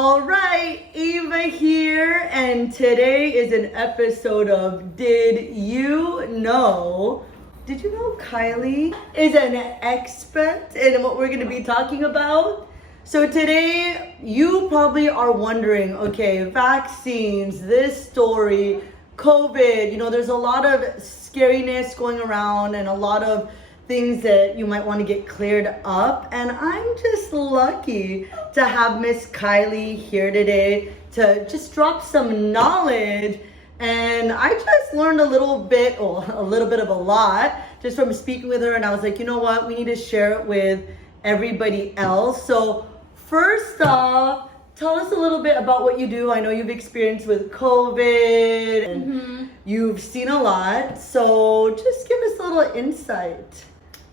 All right, Ava here, and today is an episode of Did You Know? Did you know Kylie is an expert in what we're going to be talking about? So today, you probably are wondering, okay, vaccines, this story, COVID, there's a lot of scariness going around and a lot of things that you might want to get cleared up, and I'm just lucky to have Miss Kylie here today to just drop some knowledge. And I just learned a little bit of a lot just from speaking with her, and I was like, you know what, we need to share it with everybody else. So first off, tell us a little bit about what you do. I know you've experienced with COVID and you've seen a lot, so just give us a little insight.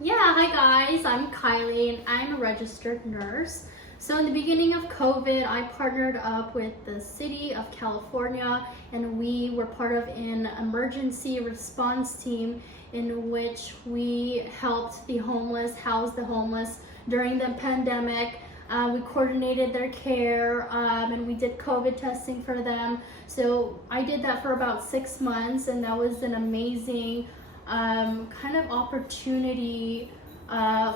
Yeah, hi guys, I'm Kylie and I'm a registered nurse. So in the beginning of COVID, I partnered up with the city of California, and we were part of an emergency response team in which we helped the homeless, house the homeless during the pandemic. We coordinated their care and we did COVID testing for them. So I did that for about 6 months, and that was an amazing kind of opportunity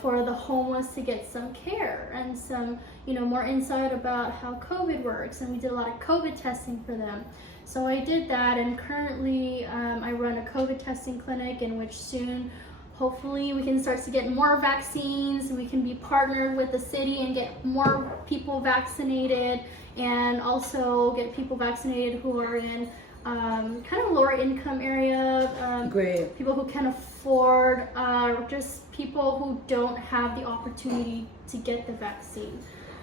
for the homeless to get some care and some more insight about how COVID works, and we did a lot of COVID testing for them. So I did that, and currently I run a COVID testing clinic in which soon hopefully we can start to get more vaccines, and we can be partnered with the city and get more people vaccinated, and also get people vaccinated who are in kind of lower income area, Great. People who can afford, just people who don't have the opportunity to get the vaccine.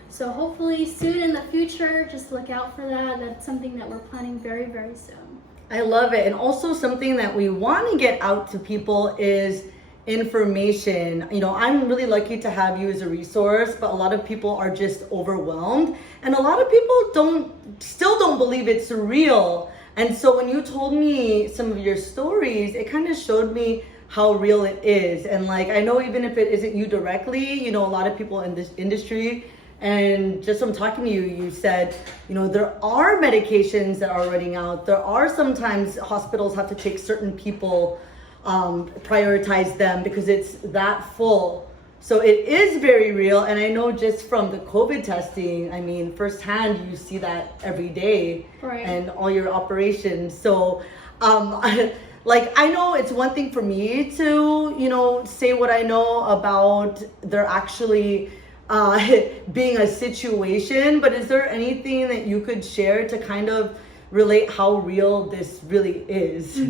So hopefully soon in the future, just look out for that. That's something that we're planning very, very soon. I love it. And also something that we want to get out to people is information. I'm really lucky to have you as a resource, but a lot of people are just overwhelmed, and a lot of people still don't believe it's real. And so when you told me some of your stories, it kind of showed me how real it is. And like, I know even if it isn't you directly, a lot of people in this industry, and just from talking to you, you said, there are medications that are running out. There are sometimes hospitals have to take certain people, prioritize them because it's that full. So it is very real. And I know just from the COVID testing, I mean, firsthand, you see that every day, right, and all your operations. So, I know it's one thing for me to, say what I know about there actually being a situation, but is there anything that you could share to kind of relate how real this really is?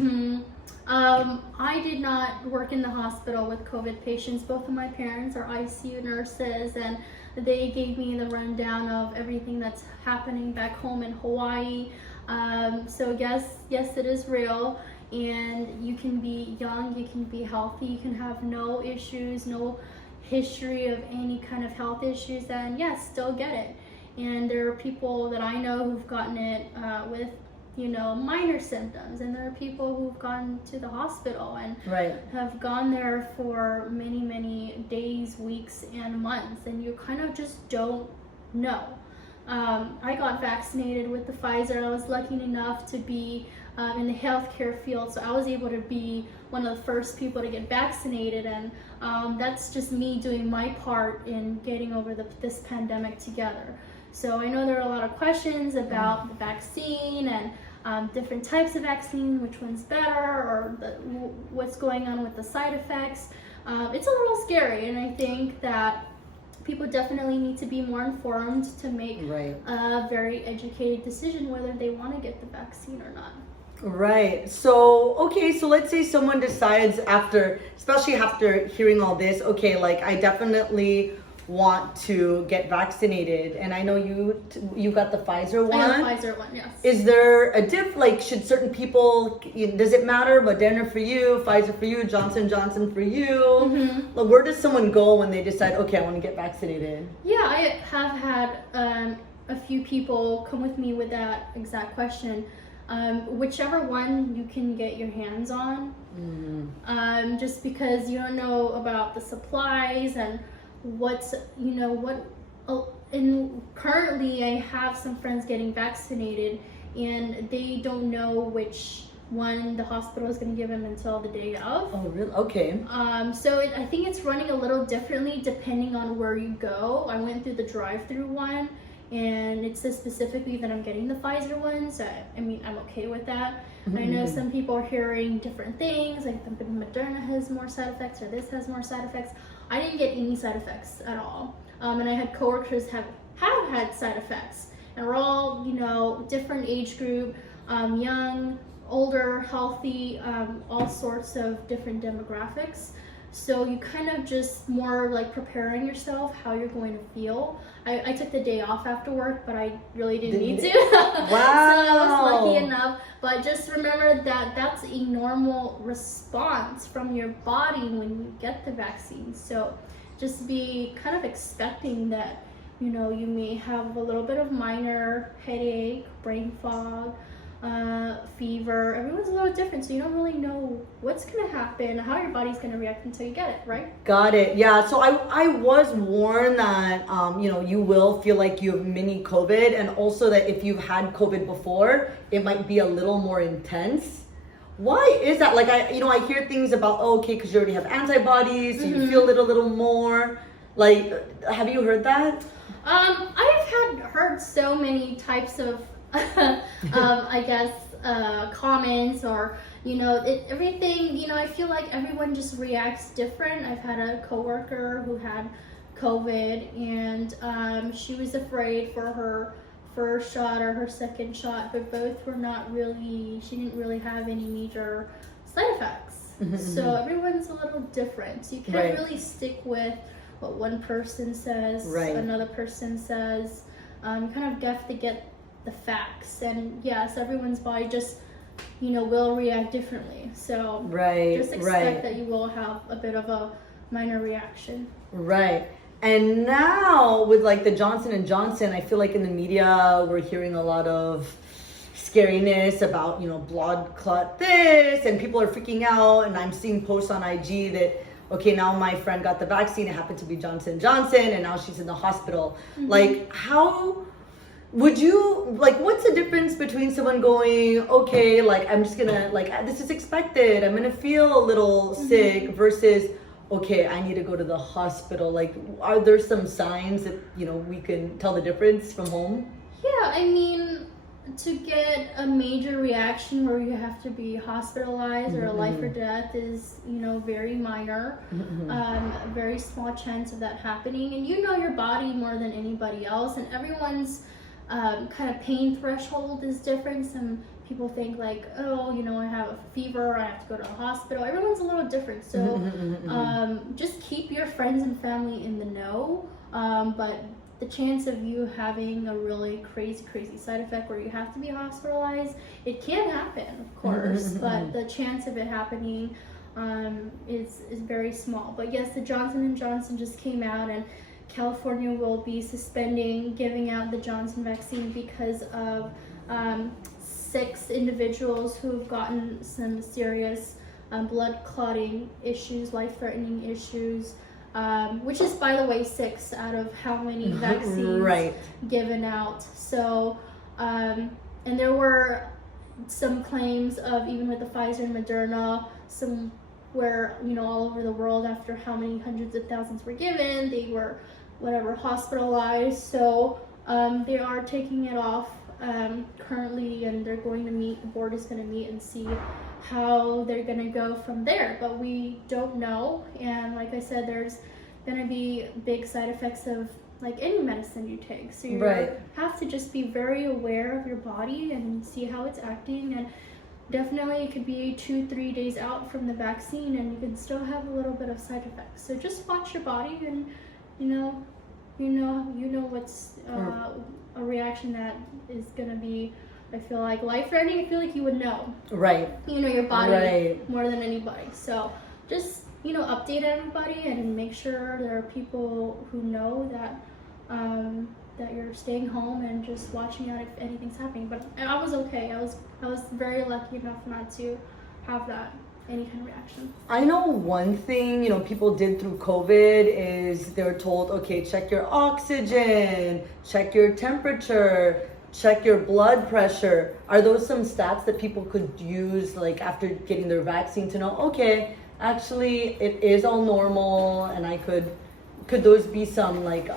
I did not work in the hospital with COVID patients. Both of my parents are ICU nurses, and they gave me the rundown of everything that's happening back home in Hawaii. So yes, it is real, and you can be young, you can be healthy, you can have no issues, no history of any kind of health issues, and yes, still get it. And there are people that I know who've gotten it with minor symptoms, and there are people who've gone to the hospital and have gone there for many, many days, weeks, and months, and you kind of just don't know. I got vaccinated with the Pfizer. I was lucky enough to be in the healthcare field, so I was able to be one of the first people to get vaccinated, and that's just me doing my part in getting over this pandemic together. So I know there are a lot of questions about the vaccine and different types of vaccine, which one's better, or what's going on with the side effects. It's a little scary, and I think that people definitely need to be more informed to make a very educated decision whether they want to get the vaccine or not. Right. So, okay, so let's say someone decides especially after hearing all this, okay, like I definitely want to get vaccinated, and I know you got the Pfizer one. I got the Pfizer one, yes. Is there a should certain people, does it matter, Moderna for you, Pfizer for you, Johnson for you? Like, where does someone go when they decide, okay, I want to get vaccinated? Yeah, I have had a few people come with me with that exact question. Whichever one you can get your hands on, just because you don't know about the supplies and what's, and currently I have some friends getting vaccinated, and they don't know which one the hospital is going to give them until the day of. Oh, really? Okay. So I think it's running a little differently depending on where you go. I went through the drive-through one, and it says specifically that I'm getting the Pfizer one, so I mean, I'm okay with that. I know some people are hearing different things, like the Moderna has more side effects or this has more side effects. I didn't get any side effects at all. And I had coworkers have had side effects, and we're all, you know, different age group, young, older, healthy, all sorts of different demographics. So you kind of just more like preparing yourself how you're going to feel. I took the day off after work, but I really didn't need to. Wow. So I was lucky enough. But just remember that that's a normal response from your body when you get the vaccine. So just be kind of expecting that, you know, you may have a little bit of minor headache, brain fog, fever. Everyone's a little different, so you don't really know what's going to happen, how your body's going to react until you get it, right? Got it. Yeah. So I was warned that, you know, you will feel like you have mini COVID, and also that if you've had COVID before, it might be a little more intense. Why is that? Like, I hear things about, oh, okay, because you already have antibodies, so you feel it a little more. Like, have you heard that? I've heard so many types of I guess comments, or you know, everything, you know, I feel like everyone just reacts different. I've had a coworker who had COVID, and she was afraid for her first shot or her second shot, but both were not really, she didn't really have any major side effects. So everyone's a little different, so you can't really stick with what one person says, another person says. You kind of have to get the facts, and yes, everyone's body just, you know, will react differently. So just expect that you will have a bit of a minor reaction. Right. And now with like the Johnson & Johnson, I feel like in the media we're hearing a lot of scariness about, you know, blood clot this, and people are freaking out, and I'm seeing posts on IG that, okay, now my friend got the vaccine, it happened to be Johnson & Johnson, and now she's in the hospital. Like, how would you, like, what's the difference between someone going, okay, like, I'm just gonna, like, this is expected, I'm gonna feel a little sick, versus, okay, I need to go to the hospital? Like, are there some signs that, you know, we can tell the difference from home? Yeah, I mean, to get a major reaction where you have to be hospitalized or a life or death is, you know, very minor. A very small chance of that happening, and you know your body more than anybody else, and everyone's kind of pain threshold is different. Some people think like, oh, you know, I have a fever, I have to go to a hospital. Everyone's a little different, so just keep your friends and family in the know. But the chance of you having a really crazy side effect where you have to be hospitalized, it can happen, of course, but the chance of it happening is very small. But yes, the Johnson & Johnson just came out, and California will be suspending giving out the Johnson vaccine because of 6 individuals who have gotten some serious blood clotting issues, life-threatening issues, which is, by the way, 6 out of how many vaccines given out. So, and there were some claims of, even with the Pfizer and Moderna, some where, you know, all over the world, after how many hundreds of thousands were given, they were hospitalized. So they are taking it off currently, and they're going to meet, the board is going to meet and see how they're going to go from there, but we don't know. And like I said, there's going to be big side effects of like any medicine you take, so you have to just be very aware of your body and see how it's acting. And definitely it could be 2-3 days out from the vaccine, and you can still have a little bit of side effects. So just watch your body, and you know what's a reaction that is gonna be, I feel like, life-threatening. I feel like you would know. You know your body more than anybody. So just, you know, update everybody and make sure there are people who know that that you're staying home and just watching out if anything's happening. But I was okay. I was very lucky enough not to have that. any kind of reaction. I know one thing, people did through COVID is they were told, okay, check your oxygen, check your temperature, check your blood pressure. Are those some stats that people could use like after getting their vaccine to know, okay, actually it is all normal, and could those be some like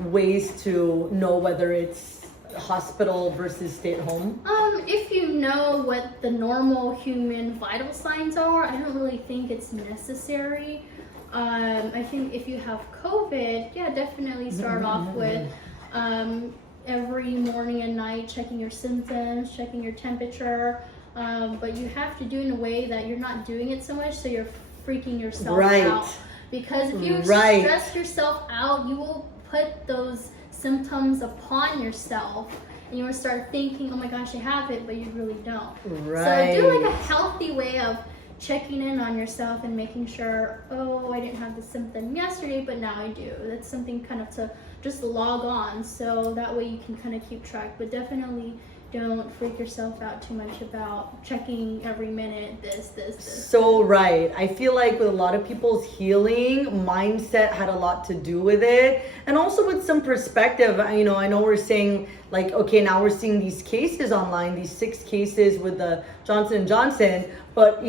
ways to know whether it's hospital versus stay at home? If you know what the normal human vital signs are, I don't really think it's necessary. I think if you have COVID, yeah, definitely start off with every morning and night checking your symptoms, checking your temperature. But you have to do it in a way that you're not doing it so much so you're freaking yourself out. Because if you stress yourself out, you will put those symptoms upon yourself, and you will start thinking, oh my gosh, I have it, but you really don't. So do like a healthy way of checking in on yourself and making sure, oh, I didn't have the symptom yesterday, but now I do. That's something kind of to just log on, so that way you can kind of keep track. But definitely don't freak yourself out too much about checking every minute this. So right. I feel like with a lot of people's healing, mindset had a lot to do with it. And also with some perspective, I know we're saying like, okay, now we're seeing these cases online, these 6 cases with the Johnson & Johnson, but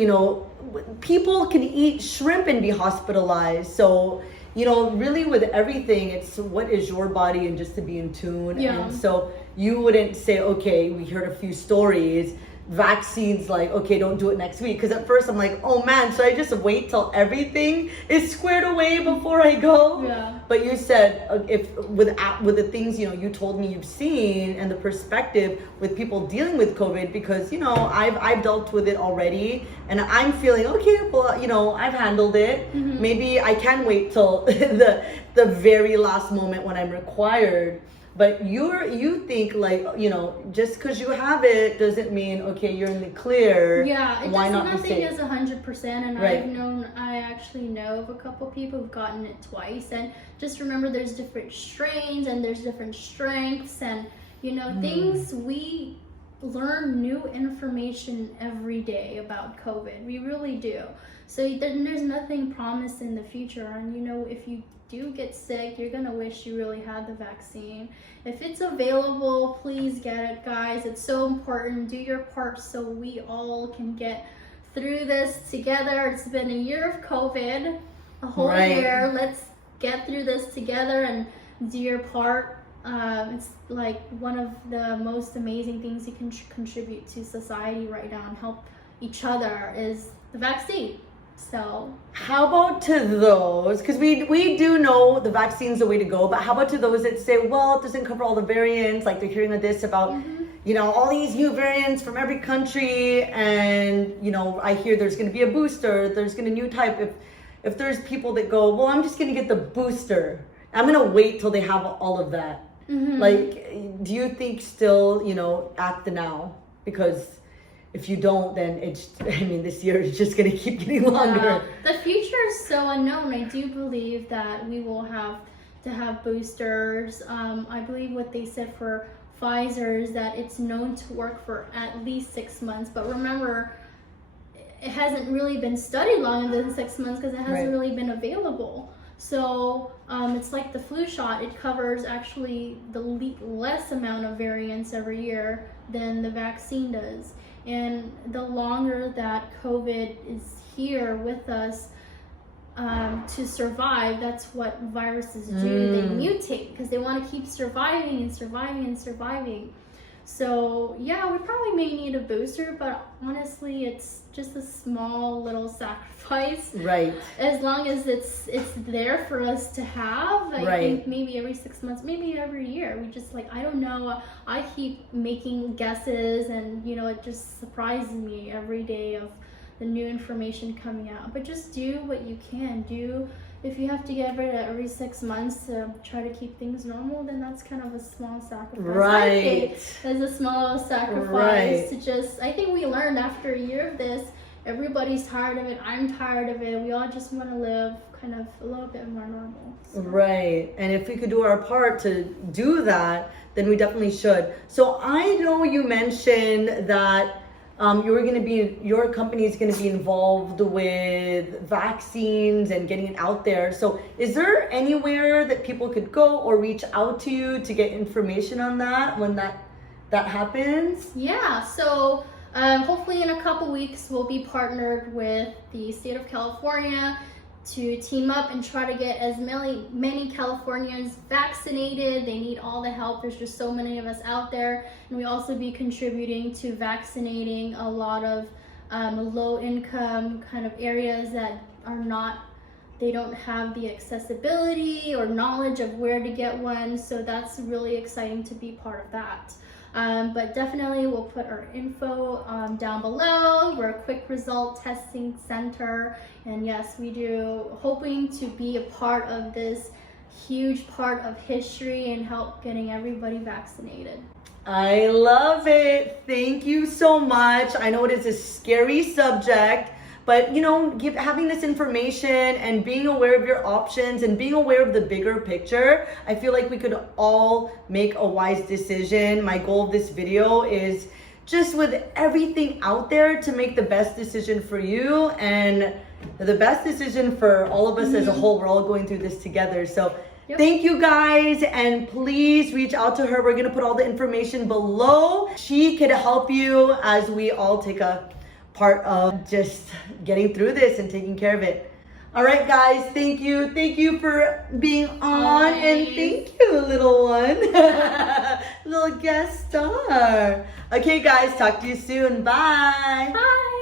people can eat shrimp and be hospitalized. So really with everything, it's what is your body and just to be in tune. Yeah. And so you wouldn't say, okay, we heard a few stories, vaccines, like, okay, don't do it next week. Because at first I'm like, oh man, so I just wait till everything is squared away before I go? Yeah. But you said, if with the things, you told me you've seen and the perspective with people dealing with COVID, because, I've dealt with it already and I'm feeling, okay, well, I've handled it. Mm-hmm. Maybe I can wait till the very last moment when I'm required. But you think like, just because you have it doesn't mean, okay, you're in the clear. Yeah, nothing is 100%. And I actually know of a couple people who've gotten it twice. And just remember, there's different strains and there's different strengths. And, things, we learn new information every day about COVID. We really do. So there's nothing promised in the future. And, if you do get sick, you're gonna wish you really had the vaccine. If it's available, please get it, guys. It's so important. Do your part so we all can get through this together. It's been a year of COVID, a whole year. Let's get through this together and do your part. It's like one of the most amazing things you can contribute to society right now and help each other is the vaccine. So how about to those, because we do know the vaccine's the way to go, but how about to those that say, well, it doesn't cover all the variants, like they're hearing this about all these new variants from every country, and I hear there's going to be a booster, there's going to be a new type. If there's people that go, well, I'm just going to get the booster, I'm going to wait till they have all of that. Like, do you think still act the now? Because if you don't, then this year is just going to keep getting longer. The future is so unknown. I do believe that we will have to have boosters. I believe what they said for Pfizer is that it's known to work for at least 6 months. But remember, it hasn't really been studied longer than 6 months because it hasn't really been available. So it's like the flu shot. It covers actually the less amount of variants every year than the vaccine does. And the longer that COVID is here with us to survive, that's what viruses do. They mutate because they want to keep surviving and surviving and surviving. So yeah, we probably may need a booster, but honestly, it's just a small little sacrifice. Right. As long as it's there for us to have, I think maybe every 6 months, maybe every year. We just I don't know. I keep making guesses, and it just surprises me every day of the new information coming out. But just do what you can do. If you have to get rid of it every 6 months to try to keep things normal, then that's kind of a small sacrifice. Right. I think it's a small sacrifice to just, I think we learned after a year of this, everybody's tired of it. I'm tired of it. We all just want to live kind of a little bit more normal. So. Right. And if we could do our part to do that, then we definitely should. So I know you mentioned that your company is gonna be involved with vaccines and getting it out there. So is there anywhere that people could go or reach out to you to get information on that when that happens? Yeah, so hopefully in a couple weeks we'll be partnered with the state of California to team up and try to get as many Californians vaccinated. They need all the help. There's just so many of us out there. And we also be contributing to vaccinating a lot of low income kind of areas that they don't have the accessibility or knowledge of where to get one. So that's really exciting to be part of that. But definitely we'll put our info down below. We're a quick result testing center. And yes, we do hoping to be a part of this huge part of history and help getting everybody vaccinated. I love it. Thank you so much. I know it is a scary subject, but having this information and being aware of your options and being aware of the bigger picture, I feel like we could all make a wise decision. My goal of this video is just with everything out there to make the best decision for you and the best decision for all of us as a whole. We're all going through this together. So thank you guys, and please reach out to her. We're gonna put all the information below. She could help you as we all take a part of just getting through this and taking care of it. All right, guys, thank you. Thank you for being on. And thank you, little one. Little guest star. Okay, guys, talk to you soon. Bye. Bye.